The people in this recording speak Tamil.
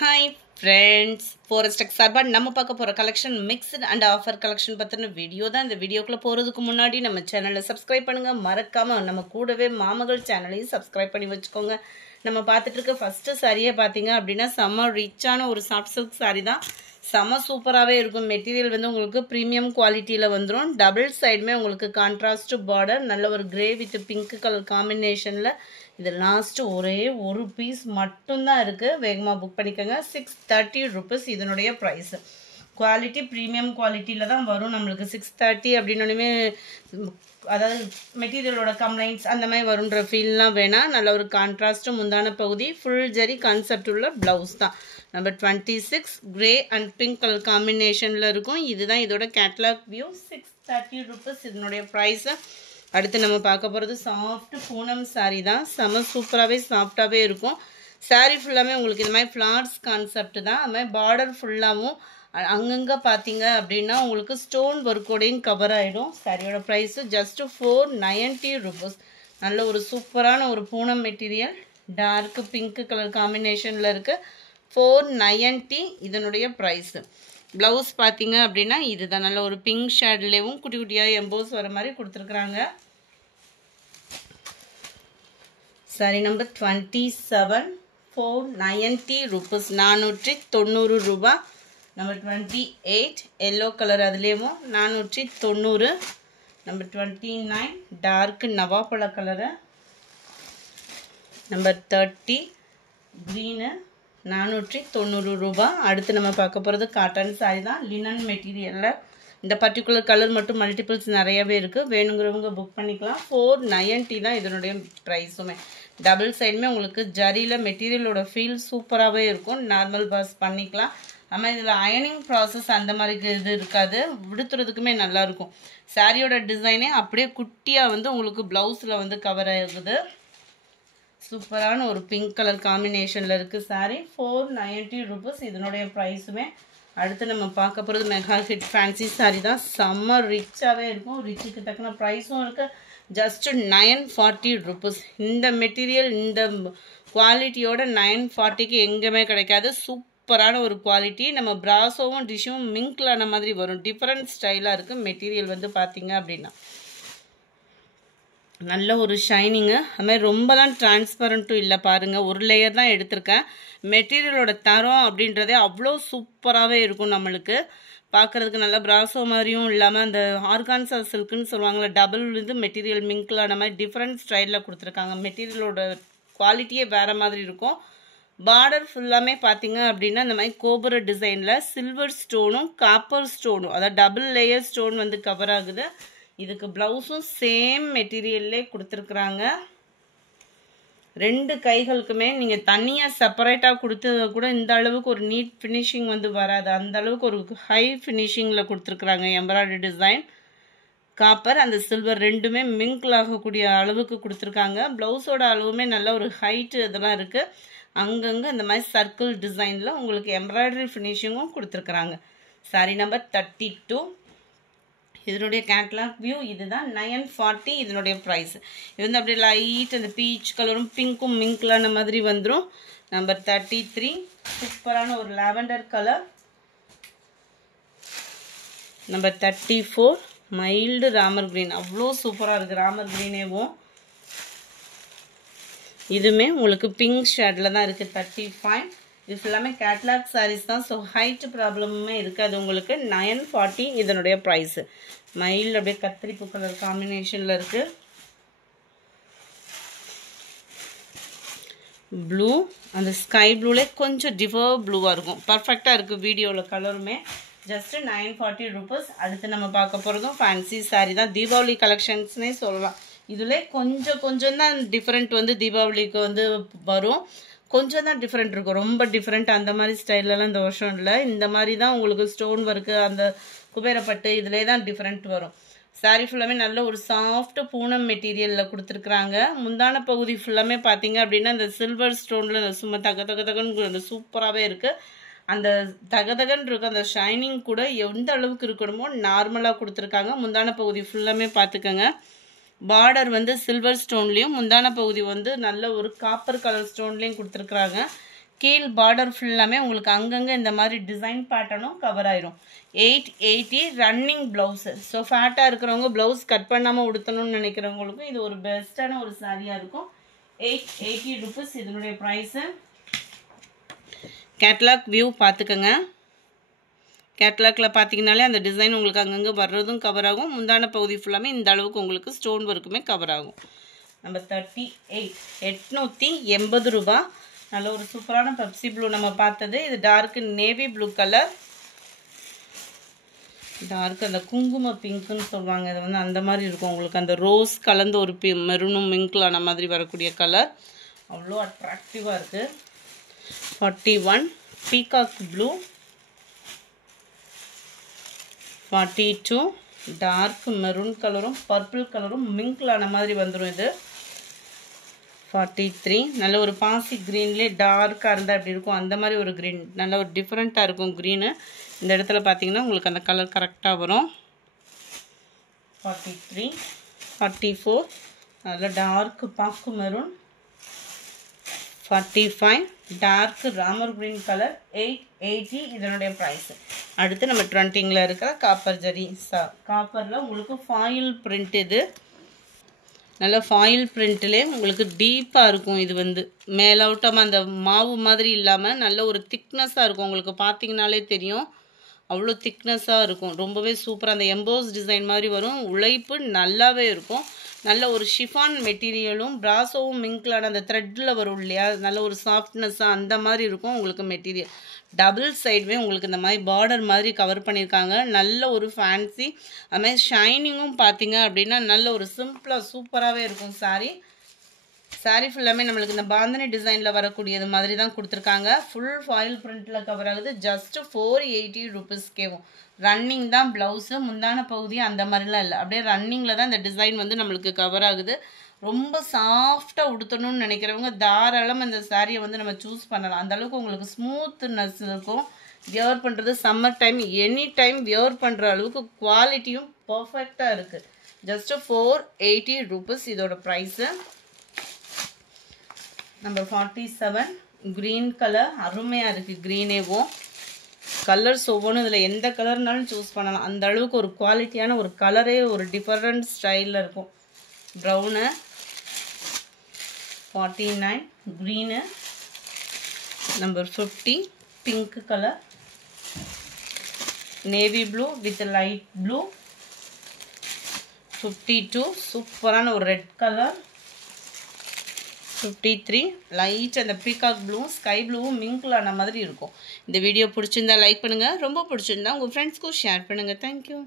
Hi friends, Forest Sarban நம்ம பார்க்க போற collection mixed and offer collection பத்தின வீடியோ தான். இந்த வீடியோக்குள்ள போறதுக்கு முன்னாடி நம்ம சேனலை சப்ஸ்கிரைப் பண்ணுங்க. மறக்காம நம்ம கூடவே மாமகள் சேனலையும் சப்ஸ்கிரைப் பண்ணி வச்சுக்கோங்க. நம்ம பார்த்துட்டு இருக்க ஃபர்ஸ்ட் சாரியை பார்த்தீங்க அப்படின்னா செம்ம ரிச்சான ஒரு சாஃப்ட் சில்க் சாரி தான். செம்ம சூப்பராகவே இருக்கும். மெட்டீரியல் வந்து உங்களுக்கு ப்ரீமியம் குவாலிட்டியில் வந்துடும். டபுள் சைடுமே உங்களுக்கு கான்ட்ராஸ்ட் பார்டர், நல்ல ஒரு கிரே வித் பிங்க் கலர் காம்பினேஷனில். இது லாஸ்ட்டு ஒரே ஒரு பீஸ் மட்டும்தான் இருக்குது. வேகமாக புக் பண்ணிக்கோங்க. 630 rupees இதனுடைய ப்ரைஸு. குவாலிட்டி ப்ரீமியம் குவாலிட்டியில் தான் வரும். நம்மளுக்கு 630 அப்படின்னோடனே அதாவது மெட்டீரியலோட கம்ப்ளைண்ட்ஸ் அந்த மாதிரி வருன்ற ஃபீல்லாம் வேணாம். நல்ல ஒரு கான்ட்ராஸ்ட்டு முந்தான பகுதி, ஃபுல் ஜரி கான்செப்ட் உள்ள ப்ளவுஸ் தான். Number 26 grey and pink colour காம்பினேஷனில் இருக்கும். இதுதான் இதோட கேட்லாக் வியூ. 630 rupees இதனுடைய ப்ரைஸு. அடுத்து நம்ம பார்க்க போகிறது சாஃப்ட் பூனம் சாரீ தான். செம சூப்பராகவே சாஃப்டாகவே இருக்கும். சாரீ ஃபுல்லாமே உங்களுக்கு இது மாதிரி ஃப்ளார்ஸ் கான்செப்ட் தான். அது மாதிரி பார்டர் ஃபுல்லாகவும் அங்கங்கே பார்த்தீங்க அப்படின்னா உங்களுக்கு ஸ்டோன் ஒர்க்கோடையும் கவர் ஆகிடும். சாரியோட ப்ரைஸு ஜஸ்ட்டு 490 rupees. நல்ல ஒரு சூப்பரான ஒரு Poonam material, dark pink colour காம்பினேஷனில் இருக்குது. 490 இதனுடைய ப்ரைஸு. ப்ளவுஸ் பார்த்தீங்க அப்படின்னா இதுதான். நல்ல ஒரு பிங்க் ஷேட்லேயும் குட்டி குட்டியாக எம்போஸ் வர மாதிரி கொடுத்துருக்குறாங்க. சாரி நம்பர் 27 490 rupees, 490 ரூபா. நம்பர் 28 எல்லோ கலர், அதுலேயும் 490. நம்பர் 29 டார்க் நவாப்பழ கலரு. நம்பர் 30 க்ரீனு, 490 ரூபா. அடுத்து நம்ம பார்க்க போகிறது காட்டன் சாரி தான். லினன் மெட்டீரியலில் இந்த பர்டிகுலர் கலர் மட்டும் மல்டிபிள்ஸ் நிறையவே இருக்குது. வேணுங்கிறவங்க புக் பண்ணிக்கலாம். 490 தான் இதனுடைய ப்ரைஸுமே. டபுள் சைடுமே உங்களுக்கு ஜரியில் மெட்டீரியலோட ஃபீல் சூப்பராகவே இருக்கும். நார்மல் பாஸ் பண்ணிக்கலாம். ஆனால் இதில் அயனிங் ப்ராசஸ் அந்த மாதிரி இது இருக்காது. விடுத்துறதுக்குமே நல்லாயிருக்கும். சாரியோட டிசைனே அப்படியே குட்டியாக வந்து உங்களுக்கு ப்ளவுஸில் வந்து கவர் ஆகுது. சூப்பரான ஒரு பிங்க் கலர் காம்பினேஷனில் இருக்குது சாரீ. 490 rupees இதனுடைய ப்ரைஸுமே. அடுத்து நம்ம பார்க்க போகிறது மெகா ஹிட் ஃபேன்சி சாரீ தான். செம்ம ரிச்சாகவே இருக்கும். ரிச்சுக்கு தக்கன ப்ரைஸும் இருக்குது. Just 940 rupees. இந்த மெட்டீரியல் இந்த குவாலிட்டியோட 940க்கு எங்கேயுமே கிடைக்காது. சூப்பரான ஒரு குவாலிட்டி. நம்ம பிராசோவும் டிஷ்ஷும் மிங்க்லான மாதிரி வரும். டிஃப்ரெண்ட் ஸ்டைலாக இருக்குது. மெட்டீரியல் வந்து பார்த்தீங்க அப்படின்னா நல்ல ஒரு ஷைனிங்கு. அதுமாதிரி ரொம்பலாம் டிரான்ஸ்பரண்ட்டும் இல்லை. பாருங்கள், ஒரு லேயர் தான் எடுத்திருக்கேன். மெட்டீரியலோட தரம் அப்படின்றதே அவ்வளோ சூப்பராகவே இருக்கும். நம்மளுக்கு பார்க்குறதுக்கு நல்லா பிராசோ மாதிரியும் இல்லாமல் அந்த ஆர்கான்சா சில்க்குன்னு சொல்லுவாங்கள்ல, டபுள் இது மெட்டீரியல் மிங்க்கில் அந்த மாதிரி டிஃப்ரெண்ட் ஸ்டைலில் கொடுத்துருக்காங்க. மெட்டீரியலோட குவாலிட்டியே வேறு மாதிரி இருக்கும். பார்டர் ஃபுல்லாமே பார்த்தீங்க அப்படின்னா இந்த மாதிரி கோபுர டிசைனில் சில்வர் ஸ்டோனும் காப்பர் ஸ்டோனும், அதாவது டபுள் லேயர் ஸ்டோன் வந்து கவர் ஆகுது. இதுக்கு ப்ளவுஸும் சேம் மெட்டீரியல்லே கொடுத்துருக்குறாங்க. ரெண்டு கைகளுக்குமே நீங்கள் தனியாக செப்பரேட்டாக கொடுத்தது கூட இந்த அளவுக்கு ஒரு நீட் ஃபினிஷிங் வந்து வராது. அந்த அளவுக்கு ஒரு ஹை ஃபினிஷிங்கில் கொடுத்துருக்குறாங்க. எம்ப்ராய்டரி டிசைன், காப்பர் அந்த சில்வர் ரெண்டுமே மிங்கிள் ஆகக்கூடிய அளவுக்கு கொடுத்துருக்காங்க. ப்ளவுஸோட அளவுமே நல்ல ஒரு ஹைட்டு இதெல்லாம் இருக்குது. அங்கங்கே இந்த மாதிரி சர்க்கிள் டிசைனில் உங்களுக்கு எம்ப்ராய்டரி ஃபினிஷிங்கும் கொடுத்துருக்குறாங்க. சாரி நம்பர் 32 இதனுடைய கேட்லாக் வியூ இதுதான். 940 இதனுடைய ப்ரைஸ். இது வந்து அப்படியே லைட் அந்த பீச் கலரும் பிங்க்கும் மிங்க்லான மாதிரி வந்துடும். நம்பர் 33 சூப்பரான ஒரு lavender colour. Number 34 mild Ramar green. அவ்வளோ சூப்பராக இருக்குது ராமர் க்ரீனேவும். இதுவுமே உங்களுக்கு பிங்க் ஷேடில் தான் இருக்குது. 35 இது ஃபுல்லாமே கேட்லாக் சாரீஸ் தான். ஸோ ஹைட்டு ப்ராப்ளமுமே இருக்காது உங்களுக்கு. 940 இதனுடைய ப்ரைஸு. மைல்டு அப்படியே கத்திரிப்பு கலர் காம்பினேஷனில் இருக்குது. ப்ளூ அந்த ஸ்கை ப்ளூலே கொஞ்சம் டிஃபர் ப்ளூவாக இருக்கும். பர்ஃபெக்டாக இருக்குது வீடியோவில் கலருமே. Just 940 rupees. அடுத்து நம்ம பார்க்க போகிறதும் ஃபேன்சி சாரீ தான். தீபாவளி கலெக்ஷன்ஸ்னே சொல்லலாம். இதில் கொஞ்சம் தான் டிஃப்ரெண்ட் வந்து தீபாவளிக்கு வந்து வரும். கொஞ்சம் தான் டிஃப்ரெண்ட் இருக்கும். ரொம்ப டிஃப்ரெண்ட் அந்த மாதிரி ஸ்டைலெலாம் இந்த வருஷம் இல்லை. இந்த மாதிரி தான் உங்களுக்கு ஸ்டோன் ஒர்க்கு அந்த குபேரப்பட்டு இதிலே தான் டிஃப்ரெண்ட் வரும். சாரீ ஃபுல்லாமே நல்ல ஒரு சாஃப்ட் பூனம் மெட்டீரியலில் கொடுத்துருக்குறாங்க. முந்தான பகுதி ஃபுல்லாமே பார்த்தீங்க அப்படின்னா இந்த சில்வர் ஸ்டோனில் சும்மா தகன்னு சூப்பராகவே இருக்குது. அந்த தகதகன்னு இருக்கும் அந்த ஷைனிங் கூட எந்த அளவுக்கு இருக்கணுமோ நார்மலாக கொடுத்துருக்காங்க. முந்தான பகுதி ஃபுல்லாமே பார்த்துக்கோங்க. பார்டர் வந்து சில்வர் ஸ்டோன்லேயும், முந்தான பகுதி வந்து நல்ல ஒரு காப்பர் கலர் ஸ்டோன்லேயும் கொடுத்துருக்குறாங்க. கீழ் பார்டர் ஃபுல்லாமே உங்களுக்கு அங்கங்கே இந்த மாதிரி டிசைன் பேட்டர்னும் கவர் ஆயிரும். 880 ரன்னிங் ப்ளவுஸு. ஸோ ஃபேட்டாக இருக்கிறவங்க ப்ளவுஸ் கட் பண்ணாமல் உடுத்தணும்னு நினைக்கிறவங்களுக்கும் இது ஒரு பெஸ்ட்டான ஒரு சாரியாக இருக்கும். 880 ருபீஸ் இதனுடைய ப்ரைஸு. கேட்லாக் வியூ பார்த்துக்கோங்க. கேட்லாகில் பார்த்தீங்கனாலே அந்த டிசைன் உங்களுக்கு அங்கங்கே வர்றதும் கவர் ஆகும். முந்தான பகுதி ஃபுல்லாமே இந்த அளவுக்கு உங்களுக்கு ஸ்டோன் ஒர்க்குமே கவர் ஆகும். நம்பர் 38 880 ரூபா. நல்ல ஒரு சூப்பரான பெப்சி ப்ளூ நம்ம பார்த்தது. இது dark navy blue colour, dark அந்த குங்கும பிங்க்குன்னு சொல்லுவாங்க. இது வந்து அந்த மாதிரி இருக்கும் உங்களுக்கு. அந்த ரோஸ் கலந்து ஒரு மெரூனும் மிங்க்லான மாதிரி வரக்கூடிய கலர் அவ்வளோ அட்ராக்டிவாக இருக்குது. 41 பீகாக் ப்ளூ. 42 டார்க் மெரூன் கலரும் பர்பிள் கலரும் மிங்க்லான மாதிரி வந்துடும் இது. 43 நல்ல ஒரு பாசி க்ரீன்லேயே டார்க்காக இருந்தால் எப்படி இருக்கும் அந்த மாதிரி ஒரு க்ரீன், நல்ல ஒரு டிஃப்ரெண்ட்டாக இருக்கும் க்ரீனு. இந்த இடத்துல பார்த்தீங்கன்னா உங்களுக்கு அந்த கலர் கரெக்டாக வரும். 43 44 நல்ல டார்க் பாக்கு maroon. 45 dark Ramar green colour. 880 இதனுடைய ப்ரைஸு. அடுத்து நம்ம 20ல் இருக்கிற காப்பர் ஜரி காப்பரில் உங்களுக்கு ஃபாயில் பிரிண்ட். இது நல்ல ஃபாயில் பிரிண்ட்லேயே உங்களுக்கு டீப்பாக இருக்கும். இது வந்து மேலோட்டமாக அந்த மாவு மாதிரி இல்லாமல் நல்ல ஒரு திக்னஸாக இருக்கும். உங்களுக்கு பார்த்தீங்கனாலே தெரியும் அவ்வளோ திக்னஸாக இருக்கும். ரொம்பவே சூப்பராக அந்த எம்போஸ் டிசைன் மாதிரி வரும். உழைப்பு நல்லாவே இருக்கும். நல்ல ஒரு ஷிஃபான் மெட்டீரியலும் பிராசோவும் மிங்க்லான அந்த த்ரெட்டில் வரும் இல்லையா, நல்ல ஒரு சாஃப்ட்னஸ்ஸாக அந்த மாதிரி இருக்கும் உங்களுக்கு மெட்டீரியல். டபுள் சைடுமே உங்களுக்கு இந்த மாதிரி பார்டர் மாதிரி கவர் பண்ணியிருக்காங்க. நல்ல ஒரு ஃபேன்சி. அது மாதிரி ஷைனிங்கும் பார்த்தீங்க அப்படின்னா நல்ல ஒரு சிம்பிளாக சூப்பராகவே இருக்கும் சாரீ ஃபுல்லாமே நம்மளுக்கு இந்த பாந்தனி டிசைனில் வரக்கூடியது மாதிரி தான் கொடுத்துருக்காங்க. ஃபுல் ஃபாயில் பிரிண்டில் கவர் ஆகுது. ஜஸ்ட் 480 ருபீஸ் கேவும். ரன்னிங் தான் ப்ளவுஸு, முந்தான பகுதி அந்த மாதிரிலாம் இல்லை, அப்படியே ரன்னிங்கில் தான் இந்த டிசைன் வந்து நம்மளுக்கு கவர் ஆகுது. ரொம்ப சாஃப்டாக உடுத்தணும்னு நினைக்கிறவங்க தாராளமாக இந்த சாரியை வந்து நம்ம சூஸ் பண்ணலாம். அந்தளவுக்கு உங்களுக்கு ஸ்மூத்னஸ் இருக்கும். வியர் பண்ணுறது summer time any time wear பண்ணுற அளவுக்கு குவாலிட்டியும் பர்ஃபெக்டாக இருக்குது. ஜஸ்ட்டு 480 ருபீஸ் இதோட ப்ரைஸு. நம்பர் 47 க்ரீன் கலர் அருமையாக இருக்குது. க்ரீனேவும் கலர்ஸ் ஒவ்வொன்றும் இதில் எந்த கலர்னாலும் சூஸ் பண்ணலாம். அந்த அளவுக்கு ஒரு குவாலிட்டியான ஒரு கலரே ஒரு டிஃப்ரெண்ட் ஸ்டைலில் இருக்கும். Brown. 49 green. Number 50 pink colour. Navy blue with light blue. 52 சூப்பரான ஒரு ரெட் கலர். 53 லைட் அந்த பீகாக் ப்ளூ ஸ்கை ப்ளூவும் மிங்க்லான மாதிரி இருக்கும். இந்த வீடியோ பிடிச்சிருந்தா லைக் பண்ணுங்கள். ரொம்ப பிடிச்சிருந்தா உங்கள் ஃப்ரெண்ட்ஸ்க்கும் ஷேர் பண்ணுங்கள். தேங்க்யூ.